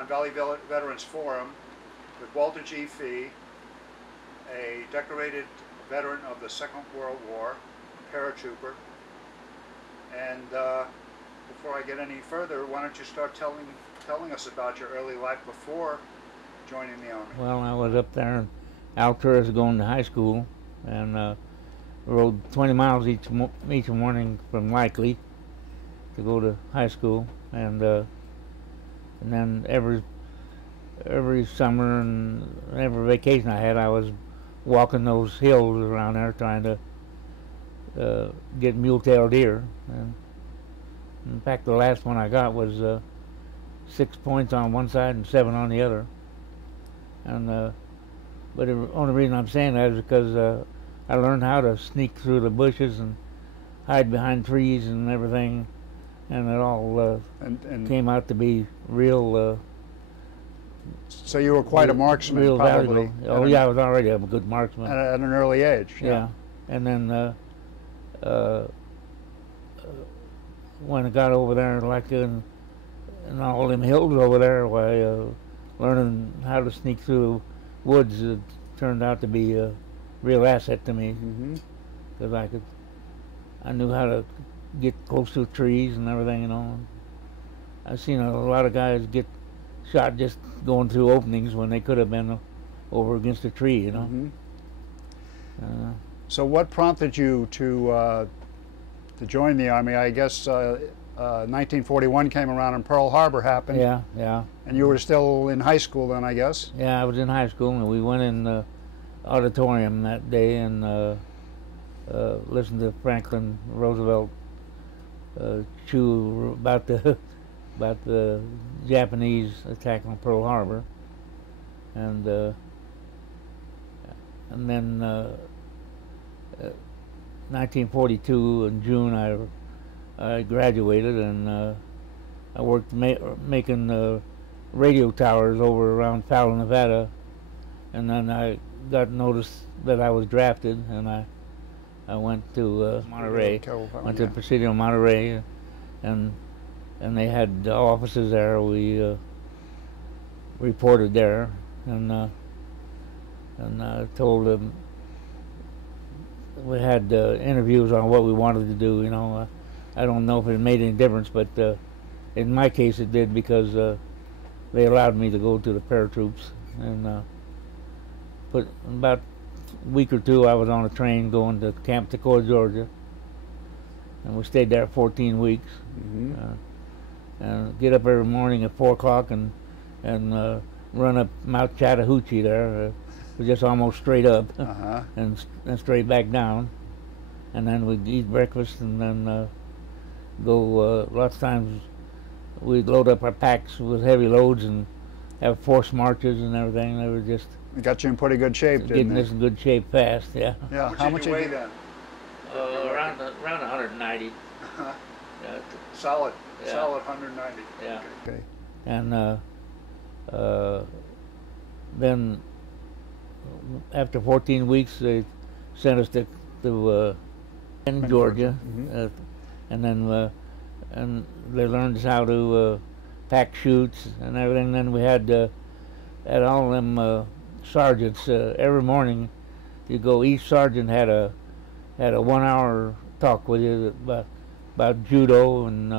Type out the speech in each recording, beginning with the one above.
On Valley Veterans Forum with Walter G. Fee, a decorated veteran of the Second World War, paratrooper. And before I get any further, why don't you start telling us about your early life before joining the Army? Well, I was up there in Alturas going to high school, and rode 20 miles each morning from Likely to go to high school, and then every summer and every vacation I had, I was walking those hills around there trying to get mule-tail deer. And in fact, the last one I got was 6 points on one side and 7 on the other. And but the only reason I'm saying that is because I learned how to sneak through the bushes and hide behind trees and everything. And it all came out to be real. So you were quite a marksman, real probably. Valuable. Oh yeah, I was already a good marksman at an early age. Yeah, and then when I got over there, like in all them hills over there, learning how to sneak through woods turned out to be a real asset to me, because I knew how to get close to trees and everything, you know. I've seen a lot of guys get shot just going through openings when they could have been over against a tree, you know. So what prompted you to join the Army? I guess 1941 came around and Pearl Harbor happened. Yeah, yeah. And you were still in high school then, I guess? Yeah, I was in high school, and we went in the auditorium that day and listened to Franklin Roosevelt chew about the Japanese attack on Pearl Harbor, and then 1942 in June I graduated, and I worked making radio towers over around Fowler, Nevada, and then I got notice that I was drafted, and I went to Monterey, went to Presidio Monterey, and they had offices there. We reported there, and told them we had interviews on what we wanted to do. You know, I don't know if it made any difference, but in my case it did, because they allowed me to go to the paratroops, and but about week or two I was on a train going to Camp Toccoa, Georgia, and we stayed there 14 weeks. And get up every morning at 4 o'clock and run up Mount Chattahoochee there, just almost straight up, and straight back down, and then we'd eat breakfast and then go. Lots of times we'd load up our packs with heavy loads and have forced marches and everything. They were just it got you in pretty good shape, didn't getting us in good shape fast. Yeah. Yeah. How much did you weigh then? Around 190. Solid. Yeah. Solid 190. Yeah. Okay. And then after 14 weeks, they sent us to Georgia, and then and they learned us how to pack chutes and everything. Then we had all them sergeants every morning. You go. Each sergeant had a 1 hour talk with you about judo and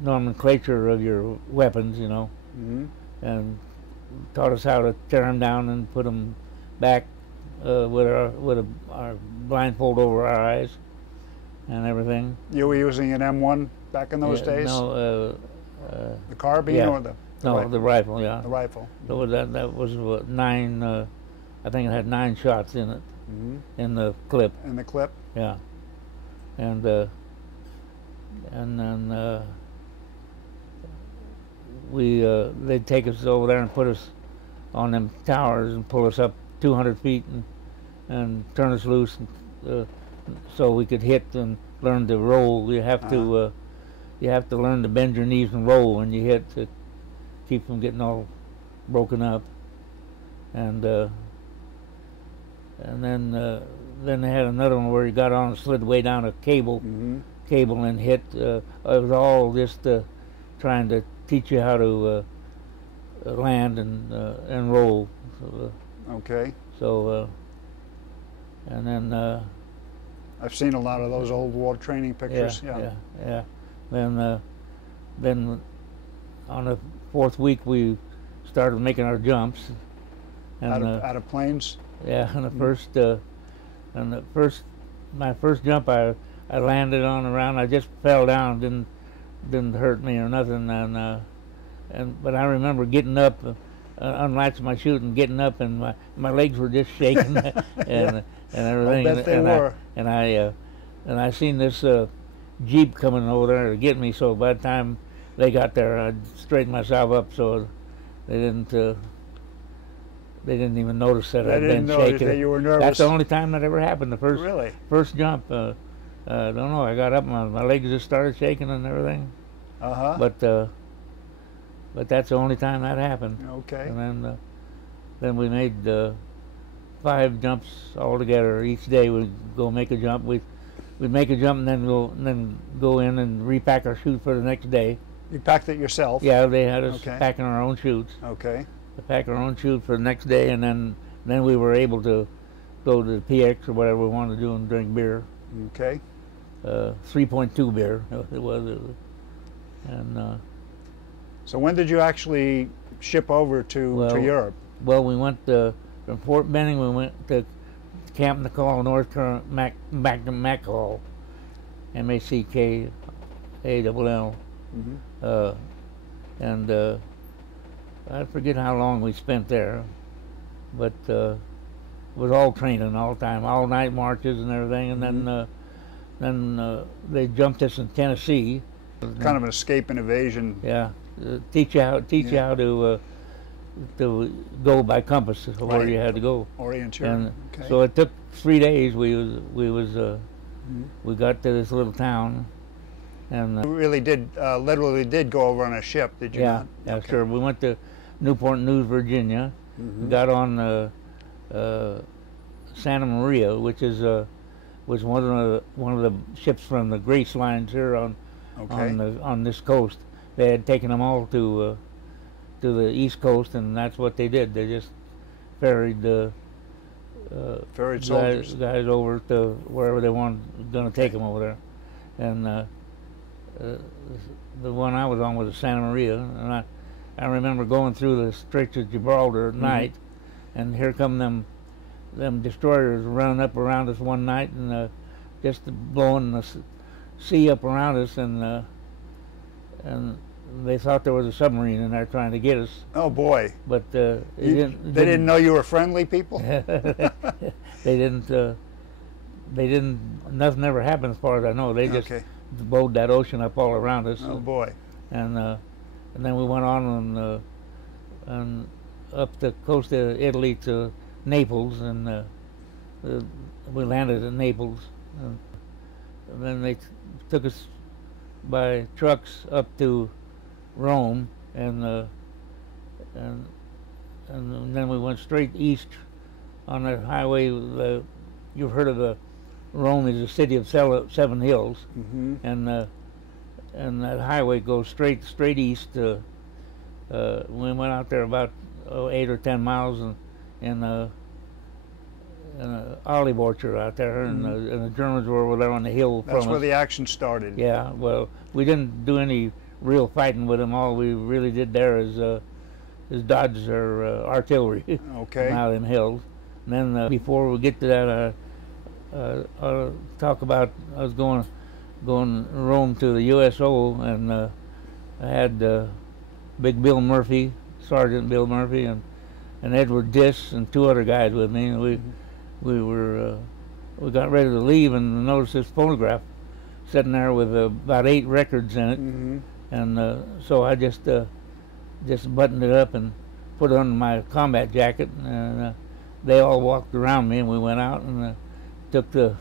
nomenclature of your weapons, you know, and taught us how to tear them down and put them back with our blindfold over our eyes and everything. You were using an M1 back in those days? No, the carbine, or the rifle? The rifle, yeah. The rifle. So that was what, 9 I think it had 9 shots in it, in the clip. In the clip? Yeah. And then they'd take us over there and put us on them towers and pull us up 200 feet and turn us loose, so we could hit and learn to roll. You have to learn to bend your knees and roll when you hit to keep from getting all broken up. And then they had another one where you got on and slid way down a cable and hit. It was all just trying to teach you how to land and roll. Okay. So and then I've seen a lot of those old war training pictures. Yeah. Then on the 4th week we started making our jumps. And, out of planes. Yeah, and my first jump I landed on the ground. I just fell down, didn't hurt me or nothing. But I remember getting up, unlatching my chute and getting up, and my legs were just shaking and everything. I bet they were. And I seen this Jeep coming over there to get me. So by the time they got there, I straightened myself up so they didn't even notice that I'd been shaking. That you were nervous. That's the only time that ever happened. Really? First jump. I don't know. I got up, my legs just started shaking and everything. But that's the only time that happened. Okay. And then we made 5 jumps all together. Each day we'd go make a jump. We'd make a jump and then go in and repack our chute for the next day. You packed it yourself? Yeah, they had us packing our own chutes. Okay. To pack our own chute for the next day, and then we were able to go to the PX or whatever we wanted to do and drink beer. Okay. 3.2 beer it was. And so when did you actually ship over to Europe? Well, we went from Fort Benning. We went to Camp McCall, North Carolina, back to McCall, MACKALL. And I forget how long we spent there, but it was all training all the time, all night marches and everything. And then they jumped us in Tennessee. Kind of an escape and evasion. Yeah, teach you how to go by compass where you had to go. Orienteering. And so it took 3 days. We got to this little town. And you really did, literally did go over on a ship, did you not? Yeah, sure. We went to Newport News, Virginia. We got on Santa Maria, which was one of the ships from the Grace lines here on this coast. They had taken them all to the East Coast, and that's what they did. They just ferried soldiers, guys over to wherever they going to take them over there. And the one I was on was the Santa Maria, and I remember going through the Straits of Gibraltar at night, and here come them destroyers running up around us one night, and just blowing the sea up around us, and they thought there was a submarine in there trying to get us. Oh boy! But they didn't know you were friendly people. They didn't. Nothing ever happened as far as I know. They just blowed that ocean up all around us. Oh boy! And then we went on and up the coast of Italy to Naples, and we landed at Naples. And then they took us by trucks up to Rome, and then we went straight east on the highway. You've heard of Rome is a city of 7 hills, and that highway goes straight east. We went out there about 8 or 10 miles, and an olive orchard out there, and the Germans were over there on the hill from us. That's where the action started. Yeah, well, we didn't do any real fighting with them. All we really did there is dodge their artillery out of them hills. And then before we get to that, I'll talk about I was going Rome to the USO, and I had Big Bill Murphy, Sergeant Bill Murphy, and and Edward Diss and 2 other guys with me, and we got ready to leave, and noticed this phonograph sitting there with about 8 records in it, and so I just buttoned it up and put it under my combat jacket, and they all walked around me, and we went out and took the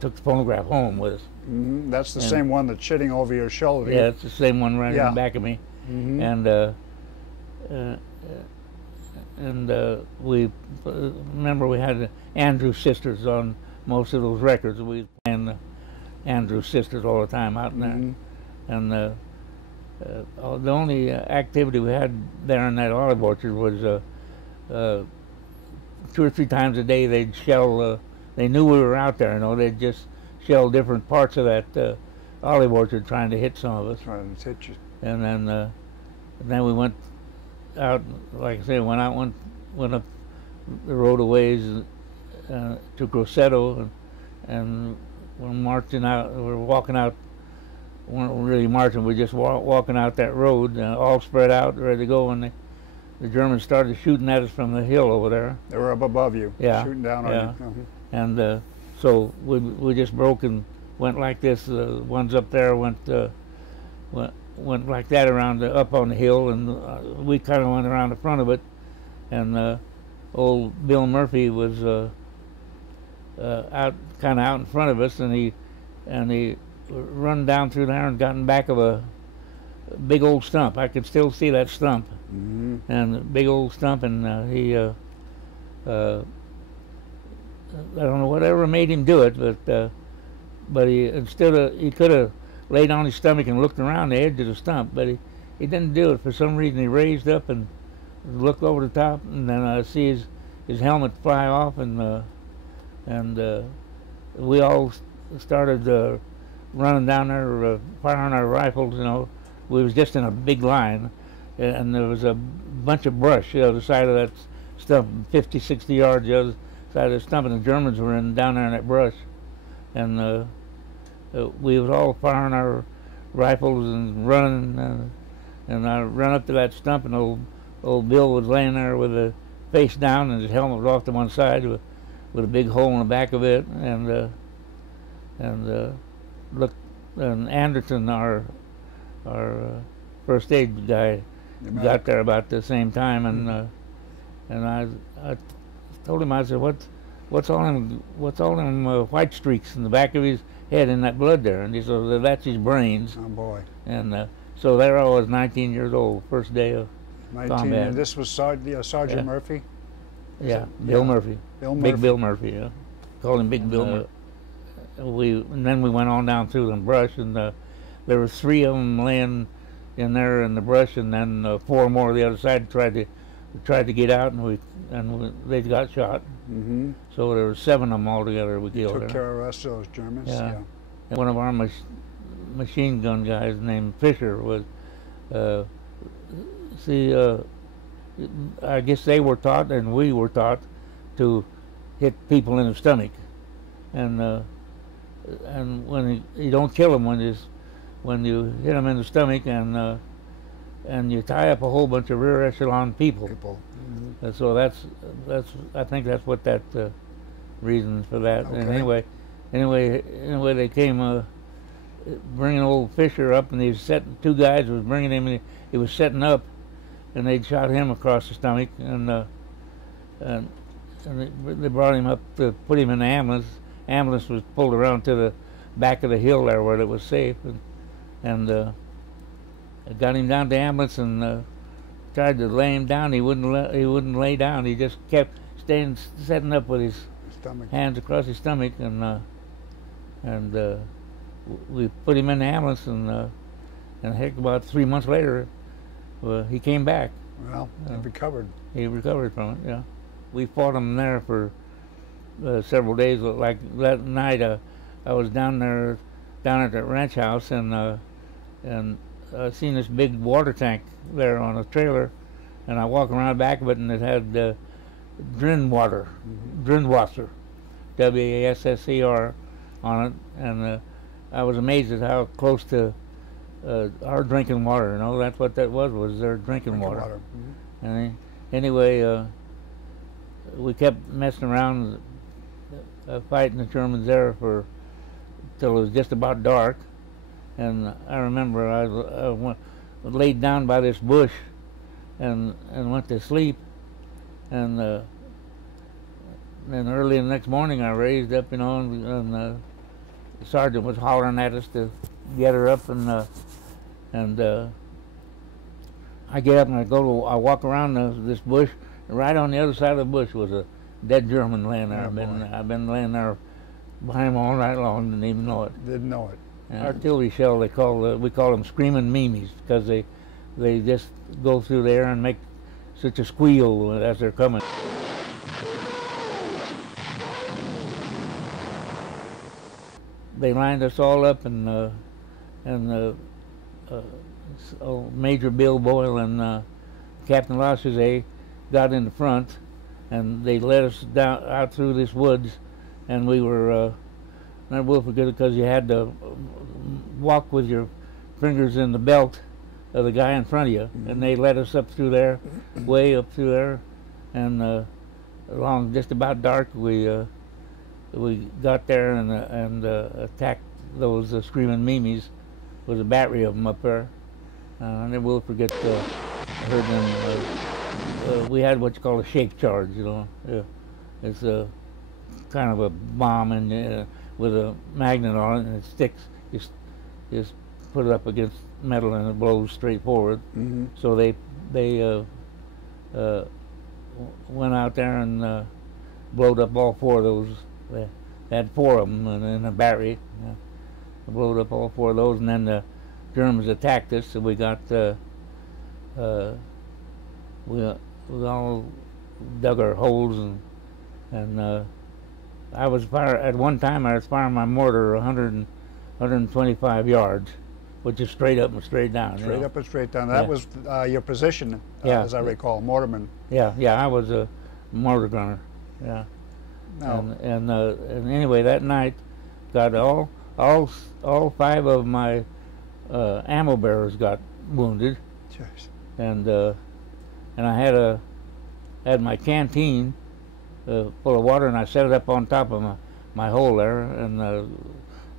took the phonograph home with us. That's the same one that's sitting over your shoulder. Yeah, it's the same one right in the back of me. And we remember we had Andrews Sisters on most of those records. We was playing the Andrews Sisters all the time out in there. And the only activity we had there in that olive orchard was 2 or 3 times a day they'd shell. They knew we were out there, you know. They'd just shell different parts of that olive orchard, trying to hit some of us. Trying to hit you. And then we went out, like I say, went up the road a ways to Grosseto, and we're marching out. We're walking out. We weren't really marching. We're just walking out that road, all spread out, ready to go. And the Germans started shooting at us from the hill over there. They were up above you, shooting down on you. And so we just broke and went like this. The ones up there went like that around up on the hill, and we kind of went around the front of it. And old Bill Murphy was out in front of us, and he run down through there and got in back of a big old stump. I could still see that stump, and a big old stump, and he I don't know whatever made him do it, but he could have laid on his stomach and looked around the edge of the stump, but he didn't do it. For some reason, he raised up and looked over the top, and then I see his helmet fly off, and we all started running down there, firing our rifles. You know, we was just in a big line, and there was a bunch of brush the other side of that stump, 50, 60 yards the other side of the stump, and the Germans were down there in that brush, and we was all firing our rifles and running, and I ran up to that stump, and old Bill was laying there with a face down, and his helmet was off to one side with a big hole in the back of it, and looked, and Anderson, our first aid guy, got there about the same time, and I told him, I said, what's all them white streaks in the back of his head in that blood there? And he said, well, that's his brains. Oh boy. And so there I was, 19 years old, first day of 19, combat. and this was Sergeant Murphy? Yeah, Bill Murphy. Bill Murphy. Big Bill Murphy, yeah. Called him Big Bill Murphy. And then we went on down through the brush, and there were 3 of them laying in there in the brush, and then 4 more on the other side tried to get out, and they got shot. So there were 7 of them altogether we killed. Took care of the rest of those Germans. Yeah. And one of our machine gun guys named Fisher was, I guess they were taught, and we were taught, to hit people in the stomach, and when you don't kill them when you hit them in the stomach, and you tie up a whole bunch of rear echelon people. And so that's I think that's what that reason for that. Okay. And anyway, they came bringing old Fisher up, and he was 2 guys was bringing him. He was setting up, and they'd shot him across the stomach, and they brought him up to put him in the ambulance. Ambulance was pulled around to the back of the hill there where it was safe, and got him down to the ambulance, and tried to lay him down. He wouldn't lay down. He just kept setting up with his hands across his stomach, and we put him in the ambulance, and heck, about 3 months later, he came back. Well, he recovered. He recovered from it. Yeah, we fought him there for several days. Like that night, I was down at that ranch house, and I seen this big water tank there on a trailer, and I walked around the back of it, and it had Drinwasser, Wasscer on it, and I was amazed at how close to our drinking water. You know, that's what that was their drinking water. anyway, we kept messing around, fighting the Germans there for till it was just about dark. And I remember I laid down by this bush and went to sleep. And then early the next morning I raised up, you know, and the sergeant was hollering at us to get her up, and I get up and I walk around this bush, and right on the other side of the bush was a dead German laying there. I've been laying there behind him all night long, didn't even know it. Didn't know it. Artillery shell, we call them screaming memes, because they just go through the air and make such a squeal as they're coming. They lined us all up, and Major Bill Boyle and Captain Lachaise got in the front, and they led us down out through this woods, and we were not real for good, because you had to walk with your fingers in the belt of the guy in front of you, and they led us up through there, way up through there, and along just about dark we got there and attacked those screaming memes. There was a battery of them up there. I never will forget. I heard them. We had what you call a shake charge. You know, it's a kind of a bomb and with a magnet on it, and it sticks. You just put it up against metal and it blows straight forward. So they went out there and blowed up all four of those. They had four of them in a battery. Blowed up all four of those, and then the Germans attacked us. So we got we all dug our holes, and I was at one time I was firing my mortar 125 yards, which is straight up and straight down. Straight up and straight down. That was your position, as I recall, mortarman. Yeah, I was a mortar gunner. Yeah. No. And anyway, that night, got all five of my ammo bearers got wounded. Jeez. And I had my canteen full of water, and I set it up on top of my hole there, and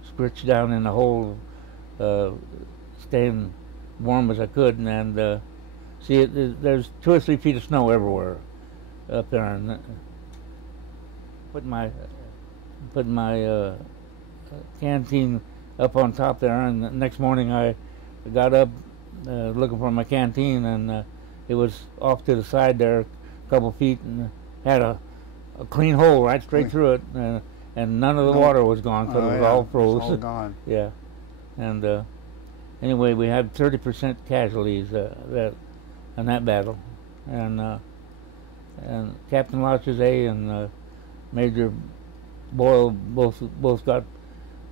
scritched down in the hole, staying warm as I could. And see, there's 2 or 3 feet of snow everywhere up there, and put my canteen up on top there. And the next morning I got up looking for my canteen, and it was off to the side there a couple feet, and had a clean hole right straight through it, and none of the water was gone, because it was all froze. It was all gone. Yeah. And anyway, we had 30% casualties in that battle, and Captain Lachaise and Major Boyle both got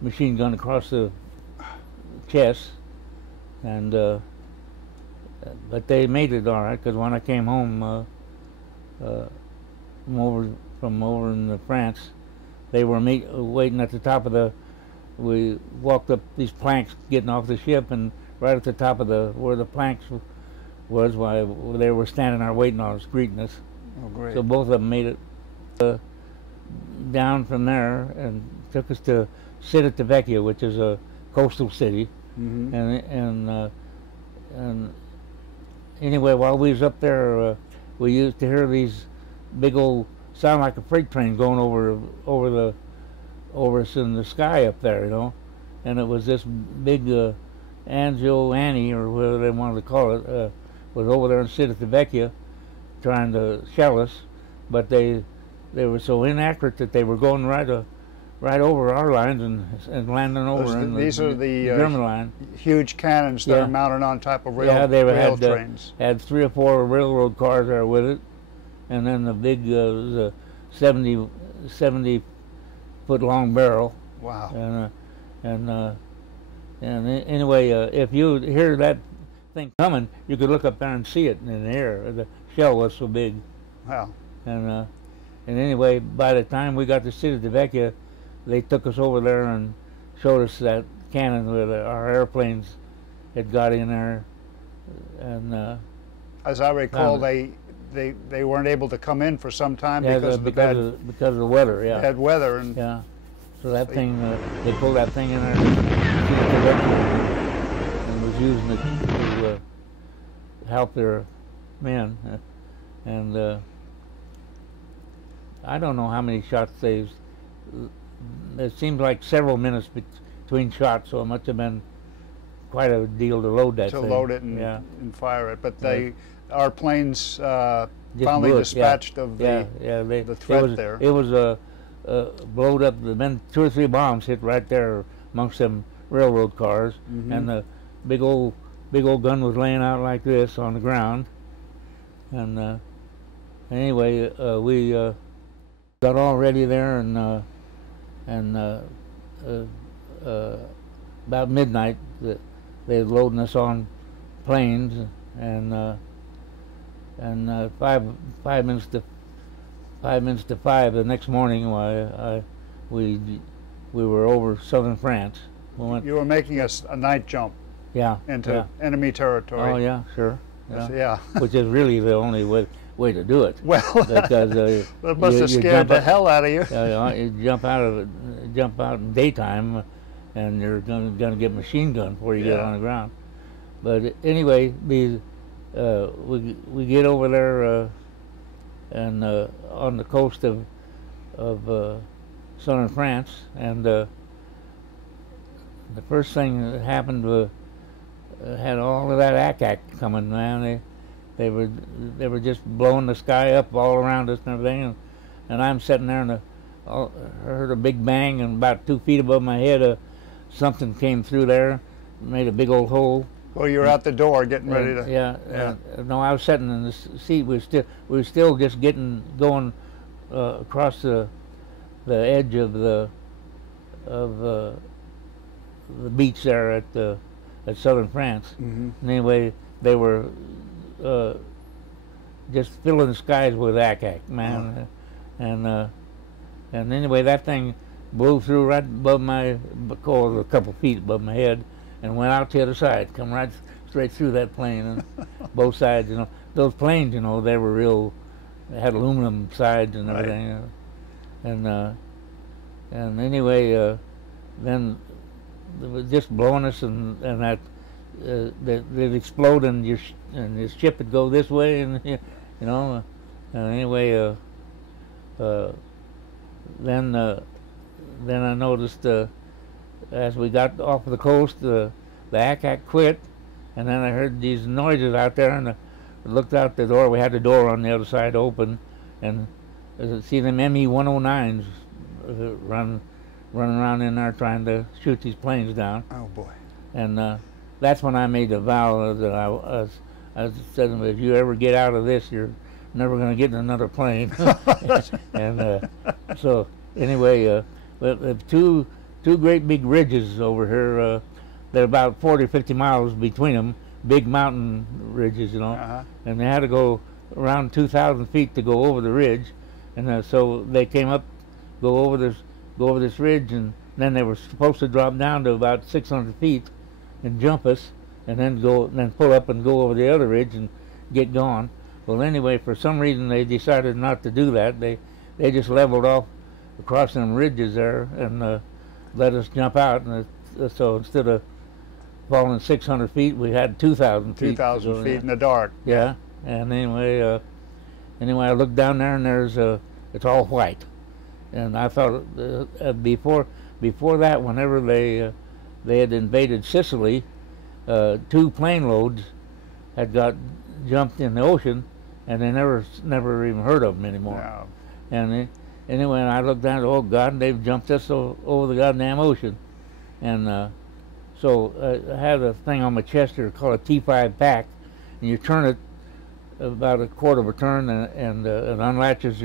machine gun across the chest, and but they made it all right, because when I came home from over in France, they were waiting at the top of the. We walked up these planks getting off the ship, and right at the top of where the planks was, while they were standing there waiting on us, greeting us. Oh, great. So both of them made it down from there and took us to Civitavecchia, which is a coastal city. And anyway, while we was up there, we used to hear these big old sound like a freight train going over us in the sky up there, you know. And it was this big Angio Annie, or whatever they wanted to call it, was over there in Civitavecchia trying to shell us, but they were so inaccurate that they were going right over our lines and landing over in the German line. Huge cannons that are mounted on top of rail trains. Had 3 or 4 railroad cars there with it, and then the big was a 70 foot long barrel. Wow. And anyway, if you hear that thing coming, you could look up there and see it in the air. The shell was so big. Wow. And anyway, by the time we got to Civitavecchia, they took us over there and showed us that cannon where our airplanes had got in there. And as I recall, they weren't able to come in for some time Yeah, because of the bad because of the weather. Yeah. bad weather. And Yeah. So that thing, they pulled that thing in there and was using it to help their men. And I don't know how many shots they. It seemed like several minutes between shots, so it must have been quite a deal to load that to thing. load it and, yeah. and fire it. But our planes Just finally blew it, dispatched of the the threat there. It was blowed up. There been 2 or 3 bombs hit right there amongst them railroad cars, and the big old gun was laying out like this on the ground. And anyway, we got all ready there, and about midnight they were loading us on planes, and 5 minutes to 5 the next morning, we were over southern France. You were making a night jump into enemy territory. Oh yeah, sure. Yeah. Which is really the only way to do it. Well, because it must have scared the hell out of you. You jump out in daytime, and you're gonna get machine gun before you get on the ground. But anyway, we get over there and on the coast of southern France, and the first thing that happened was had all of that ack coming, man. They were just blowing the sky up all around us and everything, and I'm sitting there, and I heard a big bang, and about 2 feet above my head, something came through there, made a big old hole. Well, you were out the door getting ready to. No, I was sitting in the seat. We were still just going across the edge of the beach there at southern France. And anyway, they were just filling the skies with ack, man. And anyway, that thing blew through right above a couple feet above my head, and went out the other side, come right straight through that plane, and both sides. Those planes, they were real. They had aluminum sides and everything. And anyway, then it was just blowing us, and that they'd explode, and your ship would go this way, and And anyway, then I noticed as we got off of the coast, the ack quit, and then I heard these noises out there, and I looked out the door. We had the door on the other side open, and see them ME-109s running around in there trying to shoot these planes down. Oh boy! And that's when I made the vow that I said, if you ever get out of this, you're never going to get in another plane. And so anyway, two great big ridges over here. They're about 40 or 50 miles between them, big mountain ridges, and they had to go around 2,000 feet to go over the ridge, and so they came up, go over this ridge, and then they were supposed to drop down to about 600 feet and jump us, and then pull up and go over the other ridge and get gone. Well, anyway, for some reason they decided not to do that. They just leveled off across them ridges there and let us jump out, and so instead of falling 600 feet, we had 2,000 feet. 2,000 feet in the dark. Yeah, and anyway, I looked down there, and it's all white, and I thought before that, whenever they had invaded Sicily, 2 plane loads had got jumped in the ocean, and they never even heard of them anymore. No. And anyway, I looked down, oh God, they've jumped us over the goddamn ocean. And so I had a thing on my chest here called a T5 pack, and you turn it about a quarter of a turn, and it unlatches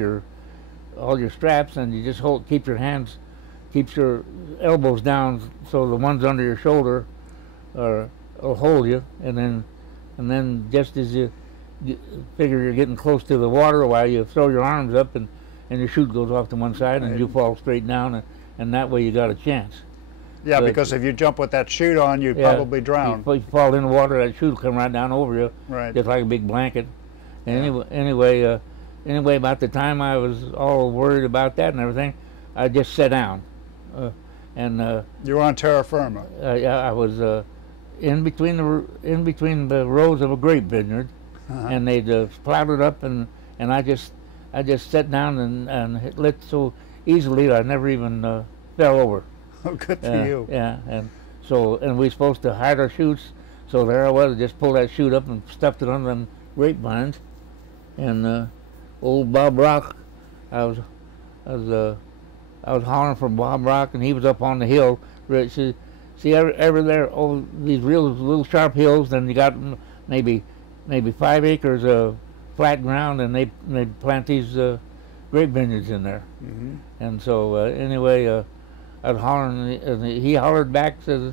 all your straps, and you just keep your elbows down so the ones under your shoulder will hold you, and then just as you figure you're getting close to the water, while you throw your arms up, and your chute goes off to one side, and you fall straight down, and that way you got a chance. Yeah, but because if you jump with that chute on, you'd probably drown. If you fall in the water, that chute will come right down over you, right, just like a big blanket. And anyway, about the time I was all worried about that and everything, I just sat down. You were on terra firma. I was in between the rows of a grape vineyard, and they'd plowed it up, and I just sat down and lit so easily that I never even fell over. Oh, good for you. Yeah, and we supposed to hide our chutes, so there I was, just pulled that chute up and stuffed it under them grapevines, and old Bob Rock, I was hollering for Bob Rock, and he was up on the hill. See, ever there, all these real little sharp hills, then you got maybe 5 acres of flat ground, and they plant these grape vineyards in there. And so anyway, I was hollering, and he hollered back, says,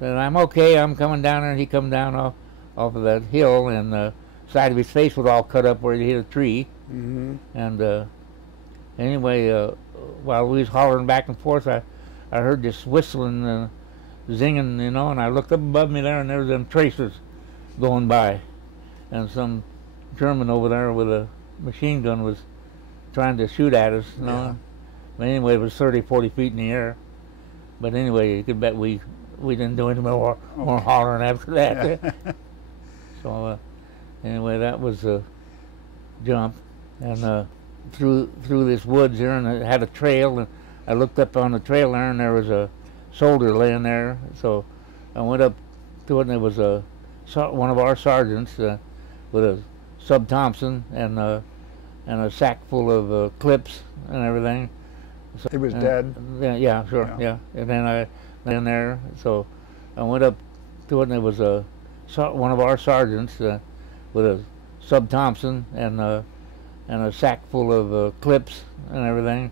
"I'm okay, I'm coming down there." And he come down off of that hill, and the side of his face was all cut up where he hit a tree. And anyway, while we was hollering back and forth, I heard this whistling, zinging, and I looked up above me there, and there was them tracers going by, and some German over there with a machine gun was trying to shoot at us, But anyway, it was 30, 40 feet in the air. But anyway, you could bet we didn't do any more hollering after that. So anyway, that was a jump, and through this woods here, and it had a trail, and I looked up on the trail there, and there was a soldier laying there. So I went up to it, and it was one of our sergeants with a Sub Thompson and a sack full of clips and everything. So, he was dead? Yeah, sure, yeah. And then I in there, so I went up to it, and it was one of our sergeants with a Sub Thompson and a sack full of clips and everything.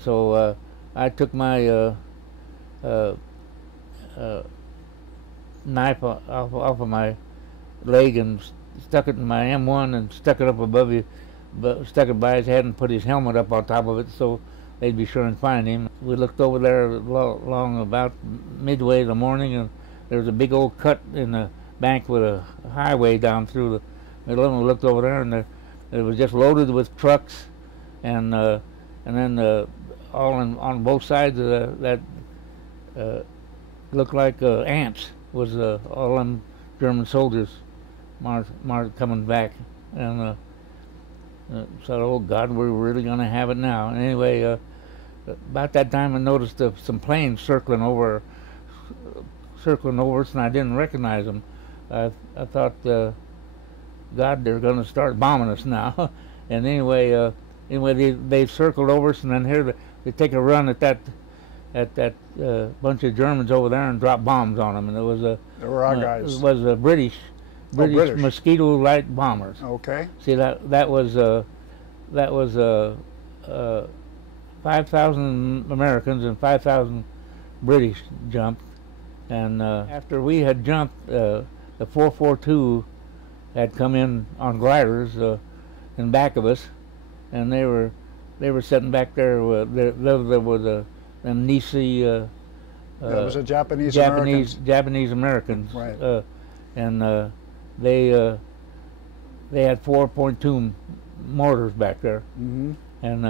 So I took my knife off of my leg and stuck it in my M1 and stuck it up above him, stuck it by his head and put his helmet up on top of it so they'd be sure and find him. We looked over there along about midway in the morning, and there was a big old cut in the bank with a highway down through the middle, and we looked over there, and it was just loaded with trucks, and then all on both sides of that looked like ants was all them German soldiers coming back, and said, "Oh God, we're really going to have it now." And anyway, about that time I noticed some planes circling over us, and I didn't recognize them. I thought, God, they're going to start bombing us now. And anyway, they circled over us, and then here they take a run at that bunch of Germans over there and drop bombs on them. And there were our guys. It was British mosquito light bombers. Okay. See, that was 5,000 Americans and 5,000 British jumped, and after we had jumped, the 442 had come in on gliders in back of us, and they were sitting back there. There was them Nisi. That was a Japanese Americans. Right. And they had 4.2 mortars back there, and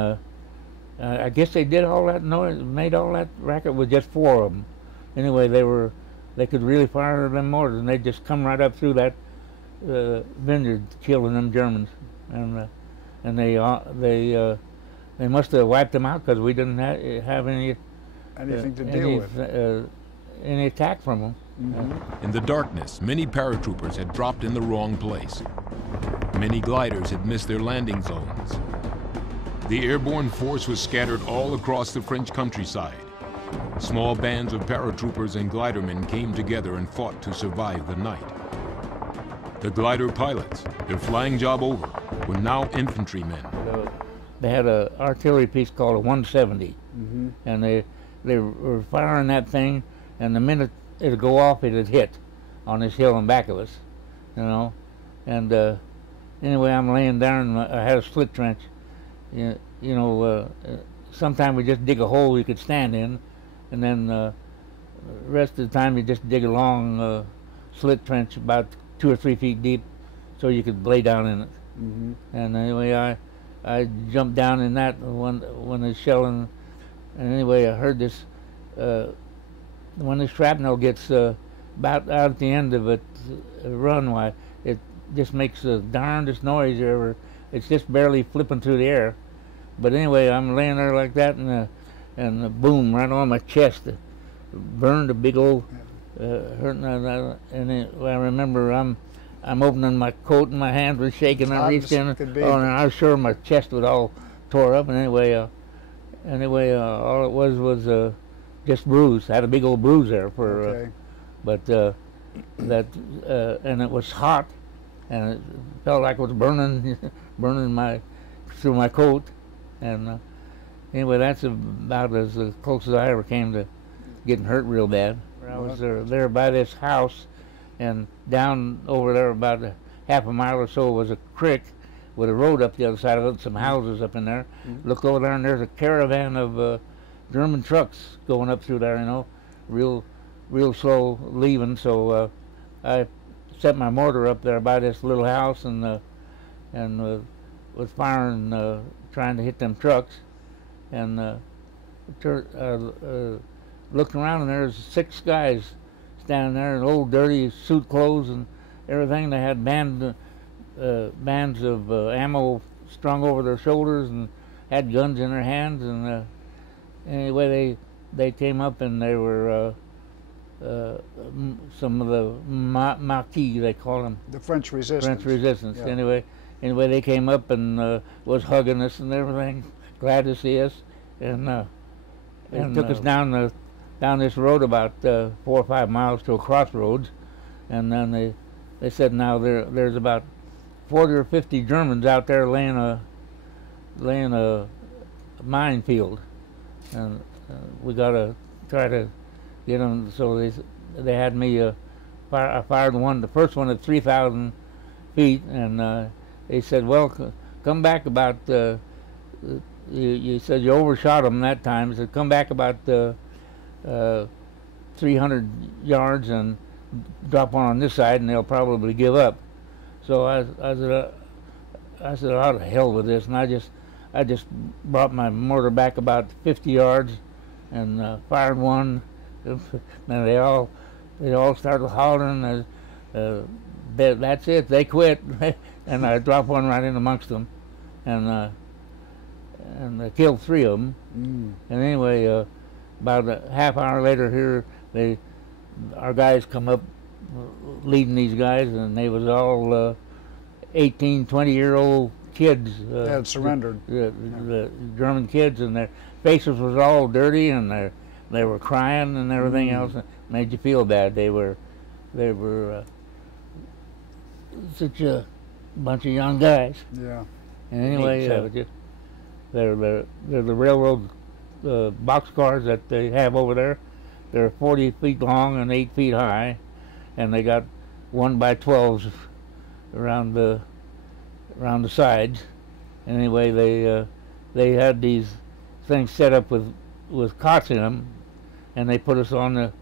I guess they did all that noise, made all that racket with just 4 of them. Anyway, they could really fire them mortars, and they just come right up through that vineyard, killing them Germans, and they must have wiped them out because we didn't have anything to deal with, any attack from them. In the darkness, many paratroopers had dropped in the wrong place. Many gliders had missed their landing zones. The airborne force was scattered all across the French countryside. Small bands of paratroopers and glidermen came together and fought to survive the night. The glider pilots, their flying job over, were now infantrymen. They had an artillery piece called a 170, and they were firing that thing, and the minute it'd go off, it'd hit on this hill in back of us, And anyway, I'm laying down, and I had a slit trench. Sometimes we just dig a hole you could stand in, and then the rest of the time you just dig a long slit trench about 2 or 3 feet deep, so you could lay down in it. And anyway, I jumped down in that when the shelling. And anyway, I heard this when the shrapnel gets about out at the end of it run, why it just makes the darndest noise ever. It's just barely flipping through the air. But anyway, I'm laying there like that, and boom, right on my chest, it burned a big old hurting. And I remember I'm opening my coat and my hands were shaking. I reached in, and I was sure my chest was all tore up. And anyway, all it was just bruise. I had a big old bruise there for, but that and it was hot, and it felt like it was burning through my coat. And anyway, that's about as close as I ever came to getting hurt real bad. I was there by this house, and down over there about half a mile or so was a creek with a road up the other side of it, some houses up in there. Look over there, and there's a caravan of German trucks going up through there, you know, real slow leaving. So I set my mortar up there by this little house, and was firing, trying to hit them trucks, and looked around, and there's 6 guys standing there in old dirty suit clothes and everything. They had bands of ammo strung over their shoulders and had guns in their hands. And anyway, they came up, and they were some of the Maquis, they call them. The French Resistance. French Resistance. Yeah. Anyway, they came up and was hugging us and everything, glad to see us, and took us down this road about 4 or 5 miles to a crossroads, and then they said now there's about 40 or 50 Germans out there laying a minefield, and we got to try to get them. So they had me I fired the first one at 3,000 feet, and they said, well, come back about, you said you overshot them that time. They said, come back about 300 yards and drop one on this side, and they'll probably give up. So I said, oh, to hell with this, and I just brought my mortar back about 50 yards and fired one, and they all started hollering. That's it, they quit. And I dropped one right in amongst them, and I killed 3 of them. And anyway, about a half hour later here, our guys come up leading these guys, and they was all 18, 20-year-old kids. They had surrendered. The German kids, and their faces was all dirty, and they were crying and everything else. It made you feel bad. They were such a bunch of young guys. Yeah. And anyway, they're the railroad boxcars that they have over there. They're 40 feet long and 8 feet high, and they got 1x12s around the sides. Anyway, they had these things set up with cots in them, and they put us on there,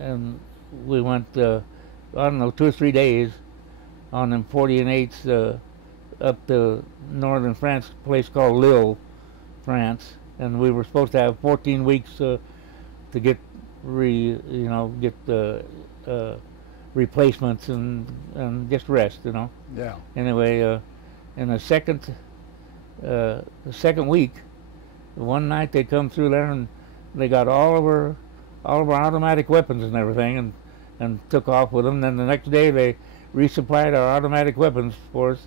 and we went I don't know, 2 or 3 days on them 40 and 8s up to northern France, a place called Lille, France, and we were supposed to have 14 weeks to get replacements and just rest, you know. Yeah. Anyway, in the second week, one night they come through there, and they got all of our automatic weapons and everything, and took off with them. Then the next day they resupplied our automatic weapons for us,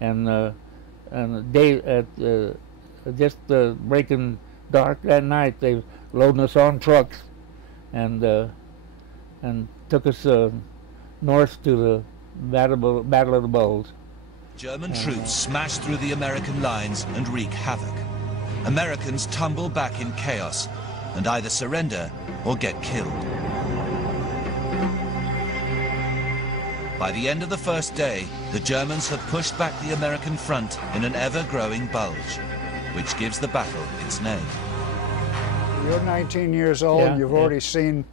and the day at just breaking dark that night, they loading us on trucks and took us north to the Battle of the Bulge. German troops smash through the American lines and wreak havoc. Americans tumble back in chaos and either surrender or get killed. By the end of the first day, the Germans have pushed back the American front in an ever-growing bulge, which gives the battle its name. You're 19 years old. Yeah, You've already seen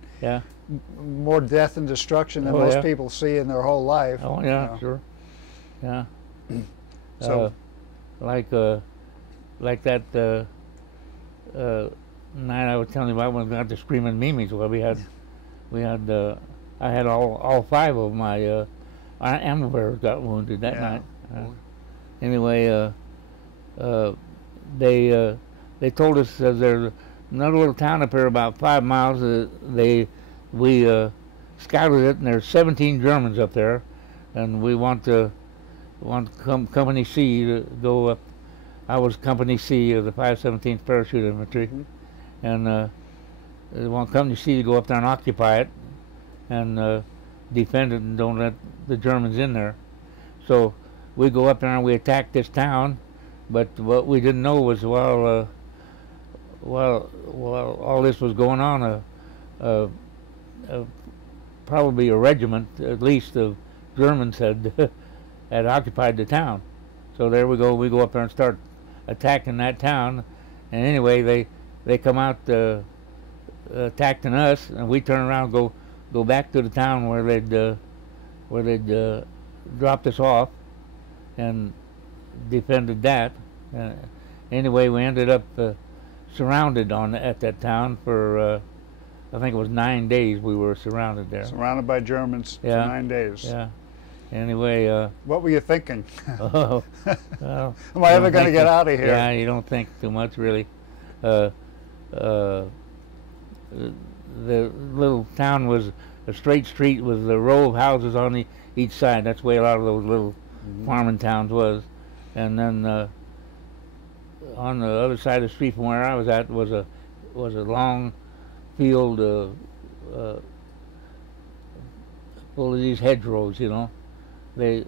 more death and destruction than Oh, most yeah. people see in their whole life. Oh you yeah, know. sure. Yeah. So Like that night I was telling you about when we got the screaming Mimis. Well, we had I had all 5 of my ammo bearers got wounded that Yeah. night. Anyway, they told us there's another little town up here about 5 miles. We scouted it, and there's 17 Germans up there, and we want Company C to go up. I was Company C of the 517th Parachute Infantry, and they want Company C to go up there and occupy it, and defend it, and don't let the Germans in there. So we go up there and we attack this town, but what we didn't know was while all this was going on, probably a regiment, at least, of Germans had occupied the town. So there we go. We go up there and start attacking that town, and anyway, they come out attacking us, and we turn around and go back to the town where they'd dropped us off, and defended that. Anyway, we ended up surrounded at that town for I think it was 9 days. We were surrounded there. surrounded by Germans Yeah. for 9 days. Yeah. Anyway. What were you thinking? Oh, well, Am I ever don't going to think get that- out of here? Yeah, you don't think too much, really. The little town was a straight street with a row of houses on each side. That's the way a lot of those little farming towns was. And then on the other side of the street from where I was at was a long field full of these hedgerows. You know, they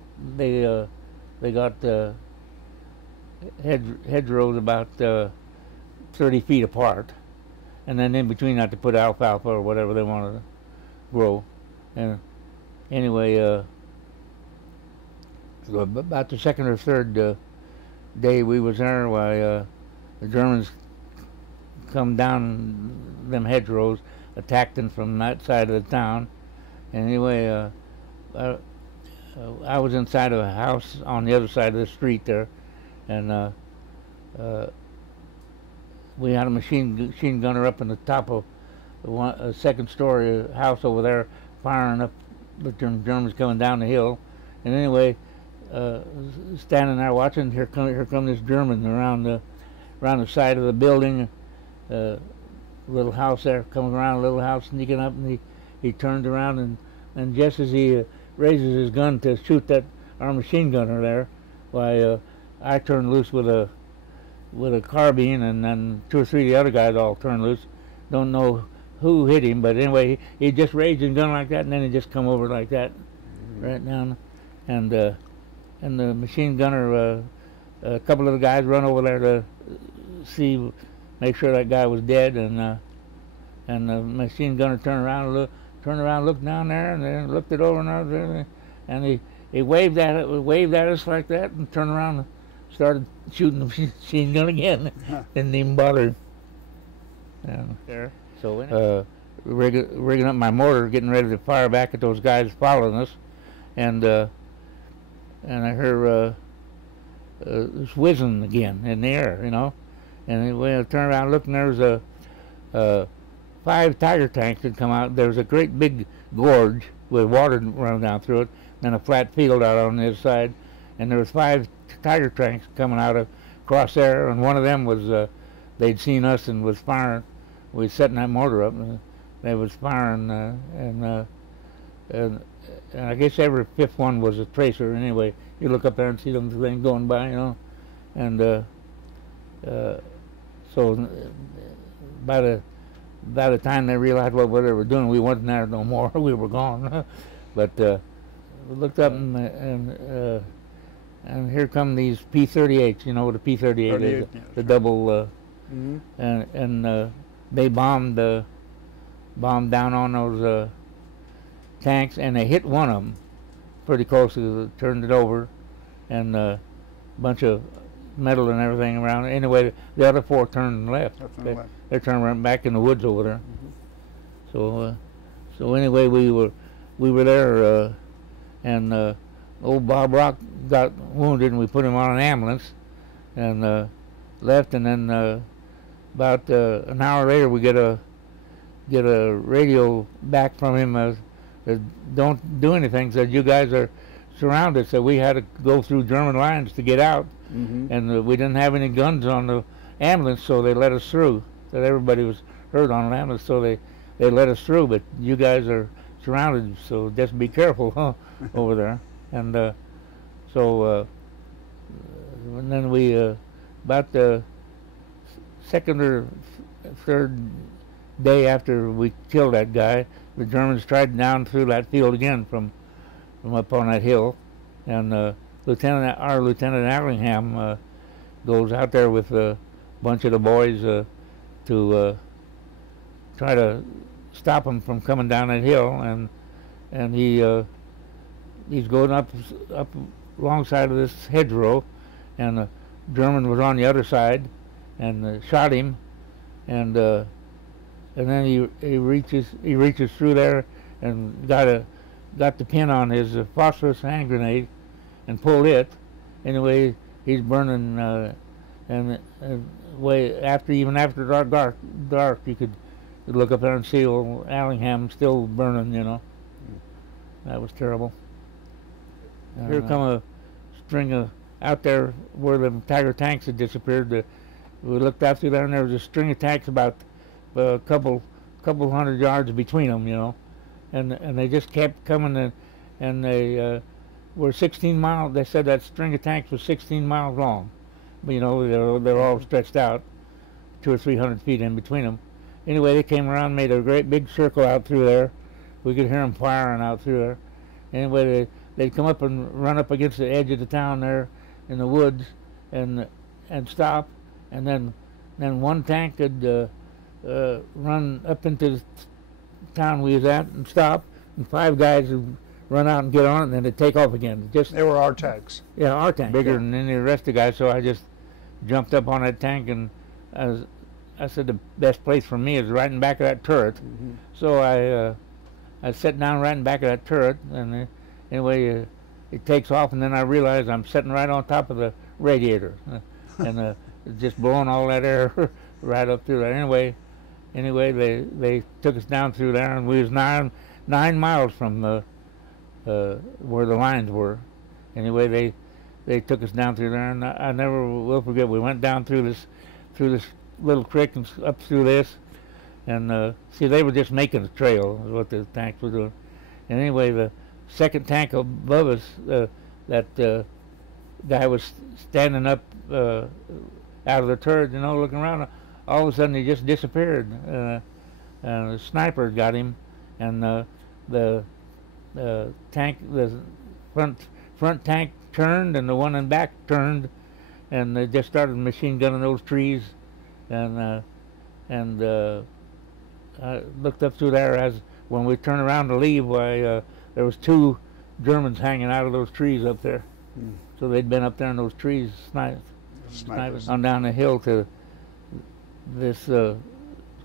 got hedgerows about 30 feet apart, and then in between that to put alfalfa or whatever they wanted to grow. And anyway, about the second or third day we was there, why the Germans come down them hedgerows, attacked them from that side of the town. And anyway, I was inside of a house on the other side of the street there, and we had a machine gunner up in the top of a second-story house over there, firing up the Germans coming down the hill. And anyway, standing there watching, here come this German around the side of the building, little house there, coming around a little house, sneaking up, and he turned around, and just as he raises his gun to shoot our machine gunner there, why I turned loose with a carbine, and then 2 or 3 of the other guys all turned loose. Don't know who hit him, but anyway, he just raised his gun like that, and then he just come over like that, right down, and the machine gunner, a couple of the guys run over there to make sure that guy was dead, and the machine gunner turned around, looked down there, and then looked it over and he waved at us like that, and turned around and started shooting the machine gun again. Didn't even bother. So rigging up my mortar, getting ready to fire back at those guys following us, and I heard this whizzing again in the air, you know. And when I turned around, looked, and there was 5 Tiger tanks had come out. There was a great big gorge with water running down through it, and a flat field out on the other side, and there was 5 Tiger tanks coming out across there, and one of them was they'd seen us and was firing. We was setting that mortar up, and they was firing, and I guess every 5th one was a tracer. Anyway, you look up there and see them things going by, you know, and so by the time they realized what they were doing, we wasn't there no more. We were gone. But we looked up, and here come these P-38s. You know what a P-38 is? Yeah, the double. And they bombed down on those tanks, and they hit one of them pretty close. Turned it over, and a bunch of metal and everything around. Anyway, the other 4 turned and left. They turned right back in the woods over there. So So anyway, we were there, and old Bob Rock got wounded, and we put him on an ambulance, and left. And then about an hour later, we get a radio back from him that don't do anything. Said you guys are surrounded. So we had to go through German lines to get out, and we didn't have any guns on the ambulance, so they let us through. That everybody was hurt on an ambulance, so they let us through. But you guys are surrounded, so just be careful, huh, over there. And and then we about the second or third day after we killed that guy, the Germans tried down through that field again from up on that hill, and our Lieutenant Allingham goes out there with a bunch of the boys to try to stop them from coming down that hill, and he's going up alongside of this hedgerow, and the German was on the other side and shot him, and then he reaches through there and got the pin on his phosphorus hand grenade and pulled it. Anyway, he's burning, and even after dark, you could look up there and see old Allingham still burning. You know, that was terrible. Here come a string of out there where the Tiger tanks had disappeared. We looked out through there, and there was a string of tanks about a couple hundred yards between them, you know, and they just kept coming, and they were 16 miles. They said that string of tanks was 16 miles long, but you know they're all stretched out 200 or 300 feet in between them. Anyway, they came around, made a great big circle out through there. We could hear them firing out through there. Anyway, they'd come up and run up against the edge of the town there in the woods, and stop, and then one tank could run up into the town we was at and stop, and 5 guys would run out and get on it, and then they'd take off again. They were our tanks. Yeah, our tank, bigger than any of the rest of the guys. So I just jumped up on that tank, and I said the best place for me is right in back of that turret. So I sat down right in back of that turret, and anyway, it takes off, and then I realize I'm sitting right on top of the radiator, and just blowing all that air right up through there. Anyway, they took us down through there, and we was nine miles from where the lines were. Anyway, they took us down through there, and I never will forget. We went down through this little creek and up through this, and see, they were just making a trail, is what the tanks were doing. And anyway, the second tank above us, that guy was standing up out of the turret, you know, looking around. All of a sudden, he just disappeared. And the sniper got him, and the front tank turned, and the one in back turned, and they just started machine gunning those trees, and I looked up through there as when we turned around to leave. Why there was 2 Germans hanging out of those trees up there. So they'd been up there in those trees sniping on down the hill to this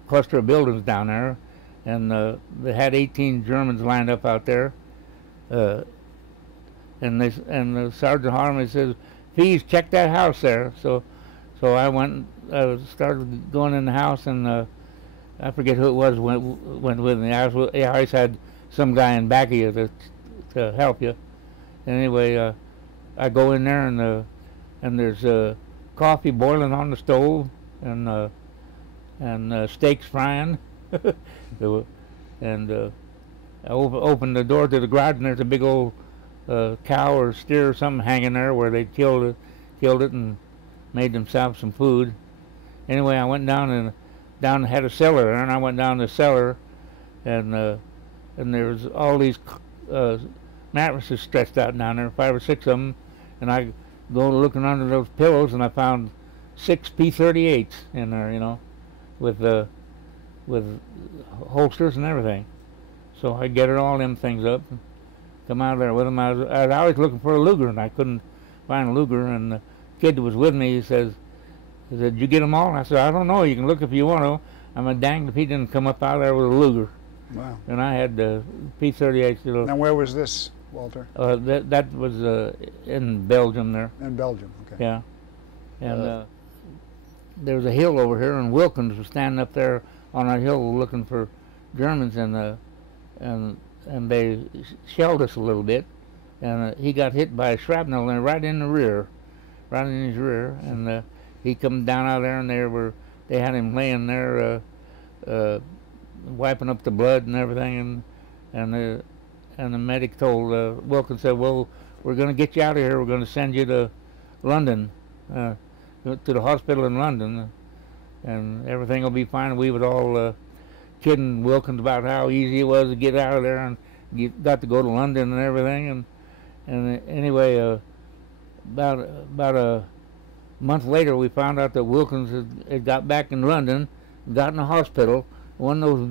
cluster of buildings down there, and they had 18 Germans lined up out there, and the Sergeant Harmon says, "Please check that house there." So I went, started going in the house, and I forget who it was went with me. I always had some guy in back of you to help you. Anyway, I go in there, and there's coffee boiling on the stove, and steaks frying, and I opened the door to the garage, and there's a big old cow or steer or something hanging there where they killed it and made themselves some food. Anyway, I went down and had a cellar there, and I went down the cellar, and there was all these mattresses stretched out down there, 5 or 6 of them, and I go looking under those pillows, and I found 6 P-38s in there, you know, with holsters and everything. So I gathered all them things up and come out of there with them. I was always looking for a Luger, and I couldn't find a Luger, and the kid that was with me, he said, "Did you get them all?" And I said, "I don't know. You can look if you want to." I'm danged if he didn't come up out of there with a Luger. Wow. And I had the P-38. Now, where was this, Walter? That was in Belgium there. In Belgium, okay. Yeah. And there was a hill over here, and Wilkins was standing up there on that hill looking for Germans, and they shelled us a little bit, and he got hit by a shrapnel and right in the rear, right in his rear, and he come down out there, and they had him laying there, wiping up the blood and everything, and the medic told Wilkins, said, "Well, we're going to get you out of here. We're going to send you to London, to the hospital in London, and everything will be fine." We was all kidding Wilkins about how easy it was to get out of there, and you got to go to London and everything, and anyway, about a month later, we found out that Wilkins had got back in London, got in the hospital. One of those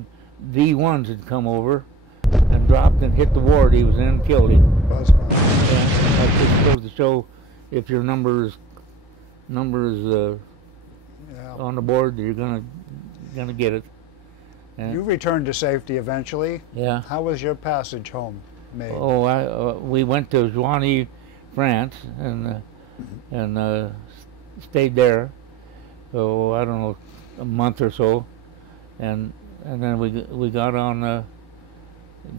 V1s had come over and dropped and hit the ward he was in and killed him. Buzzbomb. And that just goes to show if your number is on the board, you're gonna get it. And You returned to safety eventually. yeah. How was your passage home made? Oh, we went to WWII, France, and stayed there. So I don't know, a month or so, and then we got on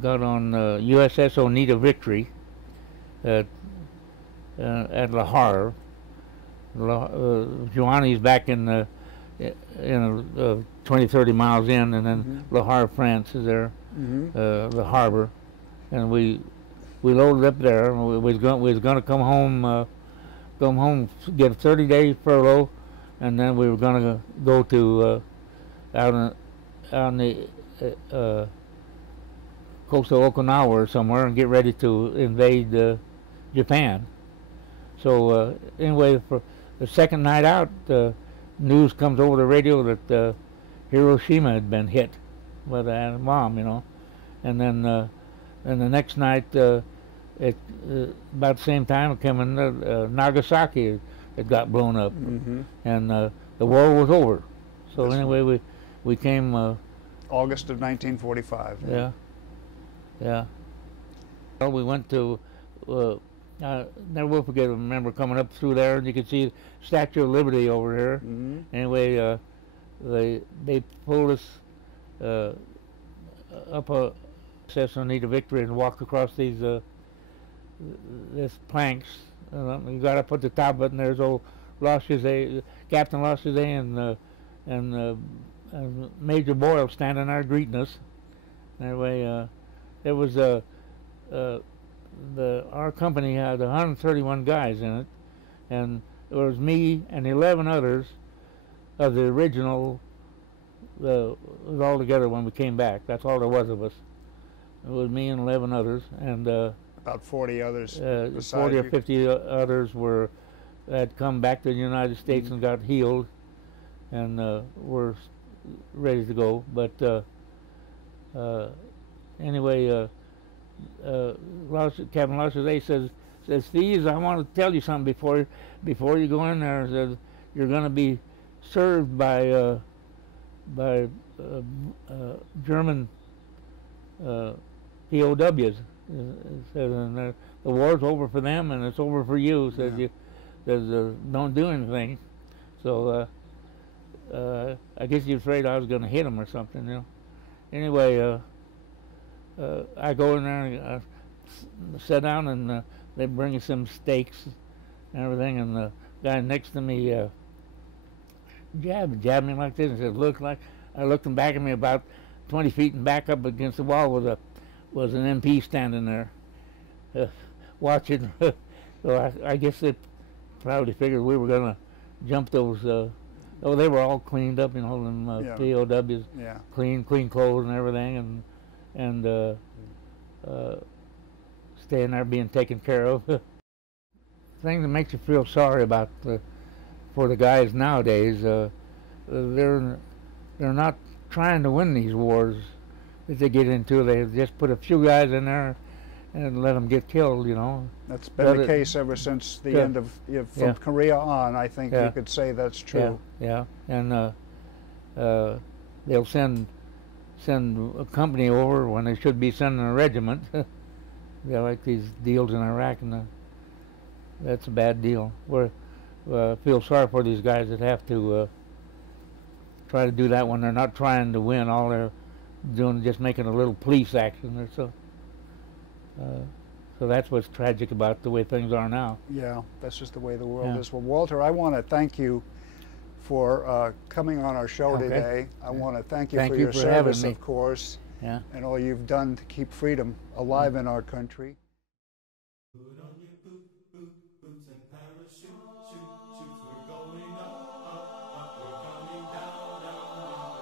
USS Oneida Victory at Le Havre. WWII's back in 20-30 miles in, and then Le Havre, France is there, the harbor, and we loaded up there. And we was going to come home, get a 30-day furlough, and then we were going to go to out on the coast of Okinawa or somewhere and get ready to invade Japan. So anyway, for the second night out, news comes over the radio that Hiroshima had been hit by the bomb, and then the next night, about the same time, it came in Nagasaki. It got blown up, and the war was over. So anyway, we came. August of 1945. Yeah. Well, we went to. Never will forget. I remember coming up through there, and you could see Statue of Liberty over here. Anyway, they pulled us up a Oneida Victory and walked across these planks. We got up at the top of it, and there's old Captain Lachaise and Major Boyle standing there greeting us. Anyway, it was our company had 131 guys in it, and it was me and 11 others of the original. It was all together when we came back. That's all there was of us. It was me and 11 others, and about 40 others. 40 or 50 others had come back to the United States and got healed, and were ready to go. But anyway. Captain Lachaise says, "Steve, I want to tell you something before you go in there." Says, "You're going to be served by German POWs." Says, and the war's over for them, and it's over for you. Says, don't do anything. So I guess you're afraid I was going to hit him or something, Anyway. I go in there and sit down, and they bring me some steaks and everything, and the guy next to me jabbed me like this and said, "Look like." I looked him back at me about 20 feet and back up against the wall was an MP standing there watching. So I guess they probably figured we were going to jump those. They were all cleaned up, them POWs, clean clothes and everything, and staying there being taken care of. Thing that makes you feel sorry about for the guys nowadays, they're not trying to win these wars that they get into. They just put a few guys in there and let them get killed, That's been the case ever since the end of, from Korea on. I think you could say that's true. Yeah, and they'll send send a company over when they should be sending a regiment. They like these deals in Iraq, and that's a bad deal. We feel sorry for these guys that have to try to do that when they're not trying to win. All they're doing is just making a little police action or so. So that's what's tragic about the way things are now. Yeah, that's just the way the world is. Well, Walter, I want to thank you for coming on our show today. I want to thank you for your service, of course, and all you've done to keep freedom alive in our country. Put on your boots and parachute, shoots, we're going up, we're coming down. Put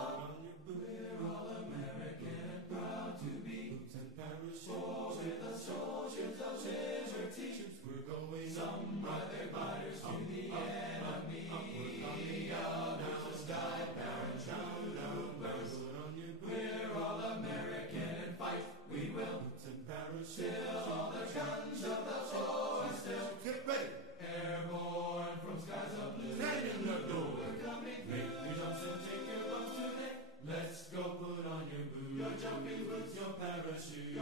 on your boots, we're all American and proud to be. Boots and parachute, with the soldiers of liberty. Shoots, we're going some ride their gliders to the enemy. We're coming out, there's a sky parachute. Put on your boots, we're all American and fight. We will. Boots and parachute, all the guns of the forces. Get ready. Airborne from skies of blue. Stand in the door. We're coming through. Make your jumps and take your bumps today. Let's go. Put on your boots, your jumping boots, your parachute,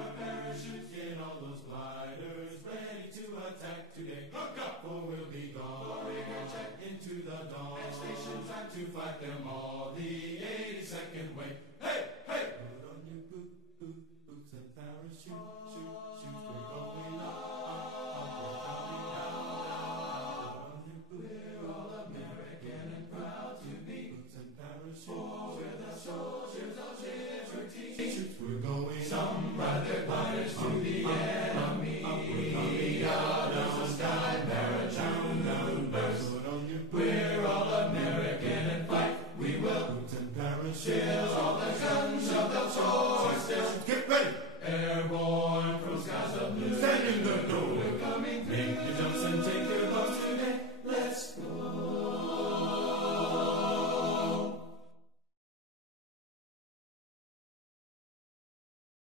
get all those gliders ready to attack today. Hook up, or we'll be gone. Check into the dawn. And station time to fight them all. The 82nd wave. Hey, hey. Put on your boots and parachute, shoot, we're going up, we're coming down. We're all American and proud to be. Boots and parachute, we're the soldiers of liberty. Shoots, we're going some ride their gliders to the enemy. We're coming out of the sky, parachute burst. We're all American and fight. We will. Boots and parachute, all the guns of the forces. Get ready. Airborne from skies of blue. Stand in the door. We're coming through. Make your jumps and take